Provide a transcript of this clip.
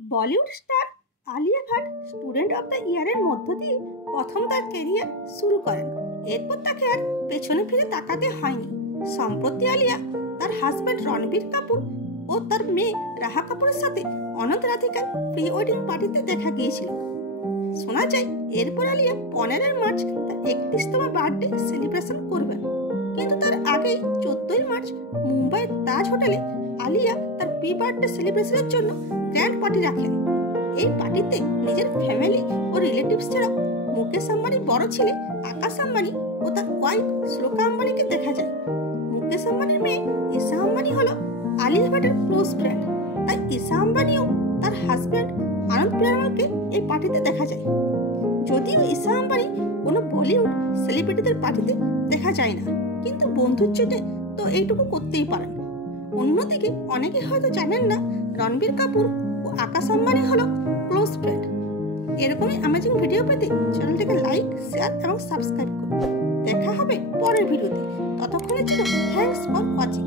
Bollywood star Alia Bhatt student of the ইয়ারের মধ্য দিয়ে প্রথম তার ক্যারিয়ার শুরু করেন। এরপর তাকে আর পেছনে ফিরে তাকাতে হয়নি। সম্প্রতি আলিয়া তার হাজব্যান্ড রণবীর কাপুর ও তার মেয়ে রাহা কাপুরের সাথে অনন্ত রাধিকার প্রি ওয়েডিং পার্টিতে দেখা গিয়েছিল। শোনা যায় এরপর আলিয়া 15 মার্চ তার 31তম বার্থডে সেলিব্রেশন করবেন, কিন্তু তার আগেই 14 মার্চ মুম্বাইয়ের তাজ হোটেলে আলিয়া তার প্রি বার্থডে সেলিব্রেশনের জন্য গ্র্যান্ড পার্টি রাখেন। এই পার্টিতে নিজের ফ্যামিলি ও রিলেটিভস ছাড়াও মুকেশ আম্বানির বড় ছেলে আকাশ আম্বানি ও তার ওয়াইফ শ্লোকা আম্বানিকে দেখা যায়। মুকেশ আম্বানির মেয়ে ঈশা আম্বানি হলো আলিয়া ভাটের ক্লোজ ফ্রেন্ড, তাই ঈশা আম্বানিও তার হাজব্যান্ড আনন্দ পিরামলকে এই পার্টিতে দেখা যায়। যদিও ঈশা আম্বানি কোনো বলিউড সেলিব্রিটিদের পার্টিতে দেখা যায় না, কিন্তু বন্ধুর জন্য তো এইটুকু করতেই পারেন। অন্যদিকে অনেকে হয়তো জানেন না রণবীর কাপুর ও আকাশ আম্বানি হলো ক্লোজ ফ্রেন্ড। এরকমই অ্যামেজিং ভিডিও পেতে চ্যানেলটিকে লাইক, শেয়ার এবং সাবস্ক্রাইব করুন। দেখা হবে পরের ভিডিওতে। ততক্ষণের জন্য থ্যাঙ্কস ফর ওয়াচিং।